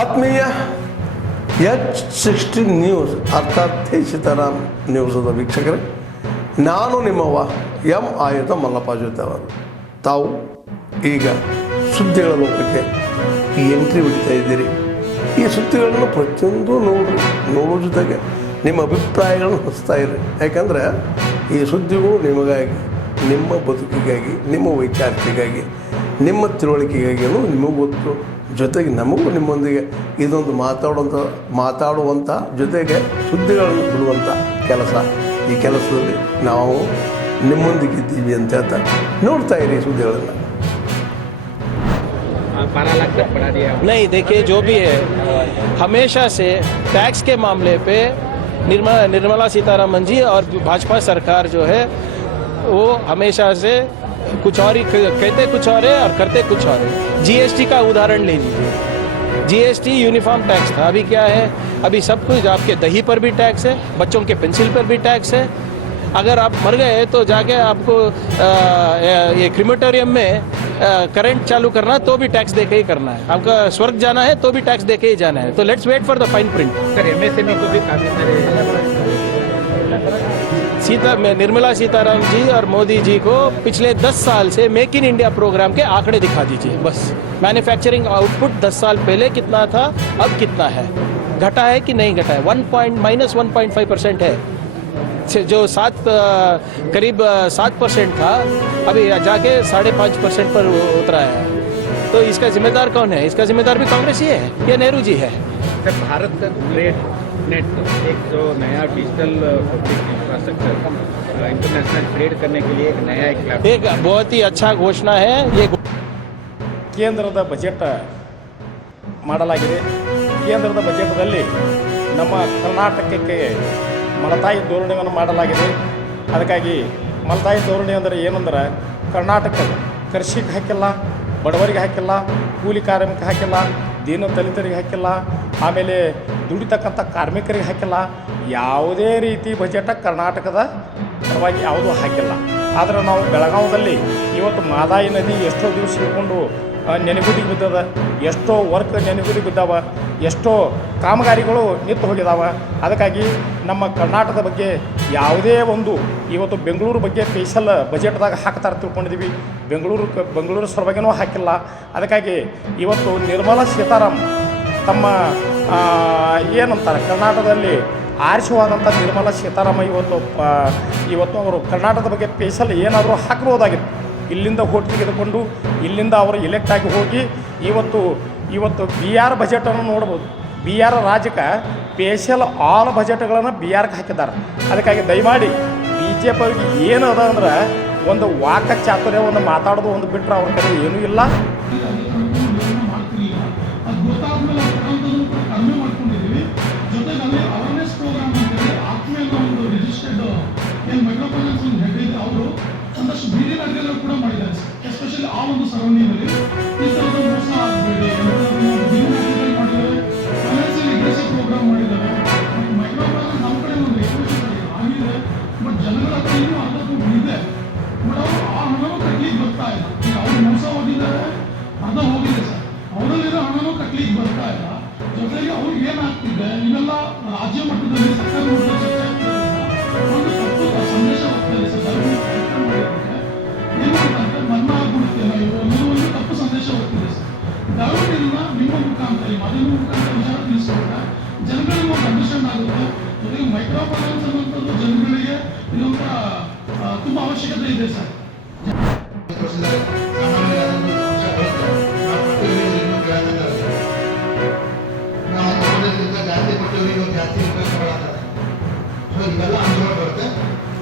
ಆತ್ಮೀಯ H60 news ಅರ್ಥಾತ್ ಸೀತಾರಾಮ್ ನ್ಯೂಸದ ವೀಕ್ಷಕರೇ, ನಾನು ನಿಮ್ಮವ ಎಂ ಆಯುಧ ಮಲ್ಲಪ್ಪ ಜೊತೆವರು. ತಾವು ಈಗ ಸುದ್ದಿಗಳ ಲೋಕಕ್ಕೆ ಎಂಟ್ರಿ ಹೊಡಿತಾ ಇದ್ದೀರಿ. ಈ ಸುದ್ದಿಗಳನ್ನು ಪ್ರತಿಯೊಂದು ನೋಡೋ ಜೊತೆಗೆ ನಿಮ್ಮ ಅಭಿಪ್ರಾಯಗಳನ್ನು ಹೊಸ್ತಾ ಇರಿ. ಯಾಕಂದರೆ ಈ ಸುದ್ದಿಗಳು ನಿಮಗಾಗಿ, ನಿಮ್ಮ ಬದುಕಿಗಾಗಿ, ನಿಮ್ಮ ವೈಚಾರಿಕೆಗಾಗಿ, ನಿಮ್ಮ ತಿಳುವಳಿಕೆಗಾಗಿಯೂ ನಿಮಗೂ ಗೊತ್ತು. ಜೊತೆಗೆ ನಮಗೂ ನಿಮ್ಮೊಂದಿಗೆ ಇದೊಂದು ಮಾತಾಡುವಂಥ ಜೊತೆಗೆ ಸುದ್ದಿಗಳನ್ನು ಬಿಡುವಂಥ ಕೆಲಸ. ಈ ಕೆಲಸದಲ್ಲಿ ನಾವು ನಿಮ್ಮೊಂದಿಗಿದ್ದೀವಿ ಅಂತ ಹೇಳ್ತಾ ನೋಡ್ತಾ ಇರಿ ಸುದ್ದಿಗಳನ್ನು. नहीं देखिए, जो भी है हमेशा से टैक्स के मामले पे निर्मला सीतारमण जी और भाजपा सरकार जो है वो हमेशा से कुछ और ही कहते कुछ और है और करते कुछ और है. जीएसटी का उदाहरण ले लीजिए. जीएसटी यूनिफॉर्म टैक्स था, अभी क्या है? अभी सब कुछ आपके दही पर भी टैक्स है, बच्चों के पेंसिल पर भी टैक्स है. अगर आप मर गए तो जाके आपको ये क्रिमेटोरियम में करंट चालू करना तो भी टैक्स दे के ही करना है. आपका स्वर्ग जाना है तो भी टैक्स दे के ही जाना है. तो let's wait for the fine print. Sir MSME को भी काफी सारे निर्मला सीताराम जी और मोदी जी को पिछले 10 साल से मेक इन इंडिया प्रोग्राम के आंकड़े दिखा दीजिए बस. मैन्युफैक्चरिंग आउटपुट 10 साल पहले कितना था, अब कितना है, घटा है कि नहीं घटा है? -1.5% है. जो करीब 7% था, अभी जाके 5.5% पर उतरा है. तो इसका जिम्मेदार कौन है? इसका जिम्मेदार भी कांग्रेस ही है या नेहरू जी है? सर भारत ट्रेड नेट एक जो नया digital public infrastructure international trade करने के लिए एक बहुत ही अच्छा घोषणा है. ये ಕೇಂದ್ರದ ಬಜೆಟ್ ಮಾಡಲಾಗಿದೆ. ಕೇಂದ್ರದ ಬಜೆಟ್ನಲ್ಲಿ ನಮ್ಮ ಕರ್ನಾಟಕಕ್ಕೆ ಮಲತಾಯಿ ಧೋರಣೆಯನ್ನು ಮಾಡಲಾಗಿದೆ. ಅದಕ್ಕಾಗಿ ಮಲತಾಯಿ ಧೋರಣೆ ಅಂದರೆ ಏನಂದ್ರೆ, ಕರ್ನಾಟಕದ ಕೃಷಿಗೆ ಹಾಕಿಲ್ಲ, ಬಡವರಿಗೆ ಹಾಕಿಲ್ಲ, ಕೂಲಿ ಕಾರ್ಮಿಕ ಹಾಕಿಲ್ಲ, ದೀನ ದಲಿತರಿಗೆ ಹಾಕಿಲ್ಲ, ಆಮೇಲೆ ದುಡಿತಕ್ಕಂಥ ಕಾರ್ಮಿಕರಿಗೆ ಹಾಕಿಲ್ಲ. ಯಾವುದೇ ರೀತಿ ಬಜೆಟ ಕರ್ನಾಟಕದ ಪರವಾಗಿ ಯಾವುದೂ ಹಾಕಿಲ್ಲ. ಆದರೆ ನಾವು ಬೆಳಗಾವದಲ್ಲಿ ಇವತ್ತು ಮಾದಾಯಿ ನದಿ ಎಷ್ಟೋ ದಿವಸ ಹಿಡ್ಕೊಂಡು ನೆನೆಗುದಿಗೆ ಬಿದ್ದದ, ಎಷ್ಟೋ ವರ್ಕ್ ನೆನೆಗುದಿಗೆ ಬಿದ್ದಾವ, ಎಷ್ಟೋ ಕಾಮಗಾರಿಗಳು ನಿಂತು ಹೋಗಿದ್ದಾವ. ಅದಕ್ಕಾಗಿ ನಮ್ಮ ಕರ್ನಾಟಕದ ಬಗ್ಗೆ ಯಾವುದೇ ಒಂದು ಇವತ್ತು ಬೆಂಗಳೂರು ಬಗ್ಗೆ ಸ್ಪೆಷಲ್ ಬಜೆಟ್ದಾಗ ಹಾಕ್ತಾರೆ ತಿಳ್ಕೊಂಡಿದ್ದೀವಿ. ಬೆಂಗಳೂರು ಸಲುವಾಗಿಯೂ ಹಾಕಿಲ್ಲ. ಅದಕ್ಕಾಗಿ ಇವತ್ತು ನಿರ್ಮಲಾ ಸೀತಾರಾಮ್ ತಮ್ಮ ಏನಂತಾರೆ, ಕರ್ನಾಟಕದಲ್ಲಿ ಆರಿಸುವಾದಂಥ ನಿರ್ಮಲಾ ಸೀತಾರಾಮ ಇವತ್ತು ಅವರು ಕರ್ನಾಟಕದ ಬಗ್ಗೆ ಸ್ಪೆಷಲ್ ಏನಾದರೂ ಹಾಕ್ಬೋದಾಗಿತ್ತು. ಇಲ್ಲಿಂದ ಓಟ್ ತೆಗೆದುಕೊಂಡು ಇಲ್ಲಿಂದ ಅವರು ಎಲೆಕ್ಟ್ ಆಗಿ ಹೋಗಿ ಇವತ್ತು ಬಿ ಆರ್ ಬಜೆಟನ್ನು ನೋಡ್ಬೋದು. ಬಿ ಆರ್ ರಾಜ್ಯಕ್ಕೆ ಸ್ಪೆಷಲ್ ಆಲ್ ಬಜೆಟ್ಗಳನ್ನು ಬಿ ಆರ್ಗೆ ಹಾಕಿದ್ದಾರೆ. ಅದಕ್ಕಾಗಿ ದಯಮಾಡಿ ಬಿ ಜೆ ಪಿ ಅವ್ರಿಗೆ ಏನು ಅದ ಅಂದ್ರೆ, ಒಂದು ವಾಕ ಚಾತುರ್ಯ, ಒಂದು ಮಾತಾಡೋದು ಒಂದು ಬಿಟ್ಟರೆ ಅವ್ರ ಕಡೆ ಏನೂ ಇಲ್ಲ. ಒಂದಷ್ಟು ಬೀದಿ ನಾಟಕಗಳು ಕೂಡ ಮಾಡಿದ್ದಾರೆ. ಎಸ್ಪೆಷಲಿ ಆ ಒಂದು ಸರೌಂಡಿಂಗಲ್ಲಿ ಈ ಥರದ ಮೋಸ ಆಗಬೇಡಿ, ಬೀದಿ ನಾಟಕಗಳು ಮಾಡಿದ್ದಾರೆ, ಫೈನಾನ್ಷಿಯಲ್ ಲಿಟ್ರಸಿ ಪ್ರೋಗ್ರಾಮ್ ಮಾಡಿದ್ದಾರೆ. ಮೈಕ್ರೋ ಫೈನಾನ್ಸ್ ನಮ್ಮ ಕಡೆ ಒಂದು ರೆಗ್ಯುಲೇಷನ್ ಆಗಿದೆ, ಬಟ್ ಜನಗಳ ಹತ್ರ ಇನ್ನೂ ಅರ್ಧ ದುಡ್ಡು ಇದೆ. ಬಟ್ ಅವರು ಆ ಹಣನೂ ಕಟ್ಲಿಕ್ಕೆ ಬರ್ತಾ ಇಲ್ಲ. ಈಗ ಅವ್ರು ಮೋಸ ಹೋಗಿದ್ದಾರೆ, ಅರ್ಧ ಹೋಗಿದೆ ಸರ್, ಅವರಲ್ಲಿರೋ ಹಣನೂ ಕಟ್ಲಿಕ್ಕೆ ಬರ್ತಾ ಇಲ್ಲ. ಜೊತೆಗೆ ಅವ್ರಿಗೆ ಏನಾಗ್ತಿದೆ, ಇವೆಲ್ಲ ರಾಜ್ಯ ಮಟ್ಟದಲ್ಲಿ ಸರ್ಕಾರ ಮಟ್ಟದಲ್ಲಿ ಚರ್ಚೆ ಆಗ್ತಿರೋದ್ರಿಂದ ಒಂದು ತಪ್ಪು ಸಂದೇಶ ಹೋಗ್ತಾ ಇದೆ ಸರ್. ಏನಂತಂದ್ರೆ ಮನ್ನಾ ಆಗ್ಬಿಡುತ್ತೆ ನಾವು ಅನ್ನೋದು ಒಂದು ತಪ್ಪು ಸಂದೇಶ ಹೋಗ್ತಿದೆ ಸರ್. ದಯವಿಟ್ಟು ನಿಮ್ಮ ಮುಖಾಂತರ, ಮಾಧ್ಯಮ ಮುಖಾಂತರ ವಿಚಾರ ತಿಳಿಸ್ಕೊಂಡ್ರೆ ಜನಗಳಿಗೆ ಒಂದು ಅಂಡರ್ಸ್ಟ್ಯಾಂಡ್ ಆಗುತ್ತೆ. ಜೊತೆಗೆ ಮೈಕ್ರೋ ಫೈನಾನ್ಸ್ ಅನ್ನುವಂಥದ್ದು ಜನಗಳಿಗೆ ಇದೊಂಥ ತುಂಬ ಅವಶ್ಯಕತೆ ಇದೆ ಸರ್. ಇವೆಲ್ಲ ಅನುಭವ ಬರುತ್ತೆ.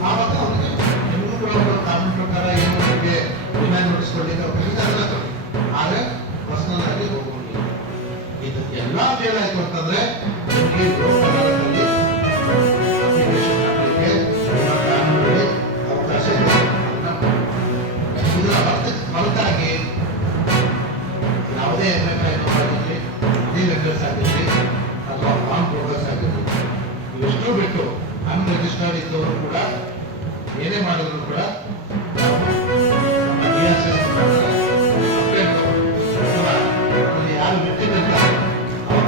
ಆವಾಗ ಅವ್ರಿಗೆ ನಿಮಗೂ ಕೂಡ ಕಾನೂನು ಪ್ರಕಾರ ಏನು ನಿಮಗೆ ಡಿಮ್ಯಾಂಡ್ ನೋಟಿಸ್ಕೊಳ್ಳಿಕ್ಕೆ ಅವಕಾಶ ಅದೆಲ್ಲ ಕೊಡಿ. ಆದರೆ ಪರ್ಸನಲ್ ಆಗಿ ಹೋಗ್ಬೋದು. ಇದು ಎಲ್ಲ ಏನಾಯ್ತು ಅಂತಂದ್ರೆ ನಿಮಗೆ ಕರ್ನಾಟಕದಲ್ಲಿ ಅಪ್ಲಿಕೇಶನ್ ಮಾಡಲಿಕ್ಕೆ ನಿಮ್ಮ ಕಾನೂನಲ್ಲಿ ಅವಕಾಶ ಇದೆ. ಇದರ ಹೊರತಾಗಿ ಯಾವುದೇ ಆಗಿರಲಿ, ರೆಗ್ಯುಲರ್ಸ್ ಆಗಿರಲಿ ಅಥವಾ ನಾನ್ ಪ್ರೋಗ್ರೆಸ್ ಆಗಿರಲಿ, ಇವೆಷ್ಟು ಬಿಟ್ಟು ಅನ್ರಿಜಿಸ್ಟರ್ಡ್ ಇದ್ದವರು ಕೂಡ ಏನೇ ಮಾಡಿದ್ರು ಕೂಡ ನಾವು ನಮ್ಮ DSS ಯಾರು ಬಿಟ್ಟಿದ್ದಂತ ಅವ್ರ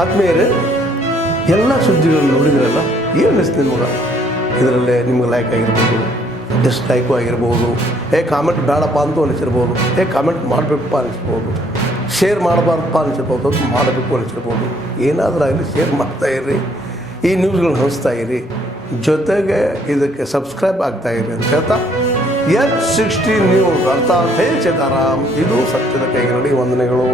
ಆದ್ಮೇಲೆ ಎಲ್ಲ ಸುದ್ದಿಗಳನ್ನು ನೋಡಿದ್ರಲ್ಲ ಏನು ಅನಿಸ್ತು ನಿಮ್ಗೆ? ಇದರಲ್ಲೇ ನಿಮ್ಗೆ ಲೈಕ್ ಆಗಿರ್ಬೋದು, ಡಿಸ್ಲೈಕು ಆಗಿರ್ಬೋದು, ಕಾಮೆಂಟ್ ಬೇಡಪ್ಪ ಅಂತೂ ಅನಿಸಿರ್ಬೋದು, ಕಾಮೆಂಟ್ ಮಾಡಬೇಕಪ್ಪ ಅನಿಸ್ಬೋದು, ಶೇರ್ ಮಾಡಬಾರ್ದಪ್ಪ ಅನಿಸಿರ್ಬೋದು, ಅದು ಮಾಡಬೇಕು ಅನಿಸಿರ್ಬೋದು. ಏನಾದರೂ ಆಗಲಿ ಶೇರ್ ಮಾಡ್ತಾಯಿರ್ರಿ, ಈ ನ್ಯೂಸ್ಗಳನ್ನ ಹಂಚ್ತಾ ಇರಿ, ಜೊತೆಗೆ ಇದಕ್ಕೆ ಸಬ್ಸ್ಕ್ರೈಬ್ ಆಗ್ತಾಯಿರಿ ಅಂತ ಹೇಳ್ತಾ H16 ನ್ಯೂಸ್ ಅರ್ಥಾತ್ ಹೇ ಸೀತಾರಾಮ್, ಇದು ಸತ್ಯದ ಕೈಗನ್ನಡಿ. ವಂದನೆಗಳು.